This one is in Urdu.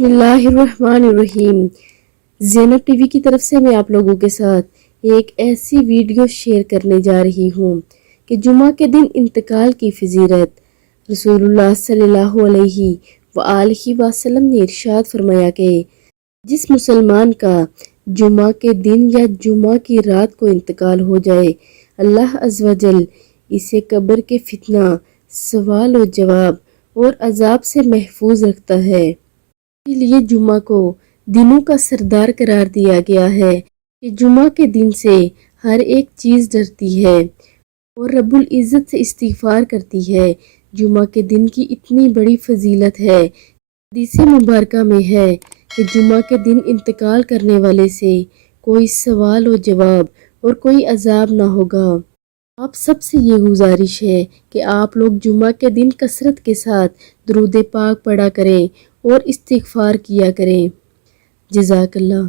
بسم اللہ الرحمن الرحیم۔ زینب ٹی وی کی طرف سے میں آپ لوگوں کے ساتھ ایک ایسی ویڈیو شیئر کرنے جا رہی ہوں کہ جمعہ کے دن انتقال کی فضیلت۔ رسول اللہ صلی اللہ علیہ وآلہ وسلم نے ارشاد فرمایا کہ جس مسلمان کا جمعہ کے دن یا جمعہ کی رات کو انتقال ہو جائے، اللہ عز و جل اسے قبر کے فتنہ، سوال و جواب اور عذاب سے محفوظ رکھتا ہے۔ اسی لیے جمعہ کو دنوں کا سردار قرار دیا گیا ہے کہ جمعہ کے دن سے ہر ایک چیز ڈرتی ہے اور رب العزت سے استغفار کرتی ہے۔ جمعہ کے دن کی اتنی بڑی فضیلت ہے، حدیث مبارکہ میں ہے کہ جمعہ کے دن انتقال کرنے والے سے کوئی سوال و جواب اور کوئی عذاب نہ ہوگا۔ آپ سب سے یہ گزارش ہے کہ آپ لوگ جمعہ کے دن کثرت کے ساتھ درود پاک پڑھا کریں اور استغفار کیا کریں۔ جزاک اللہ۔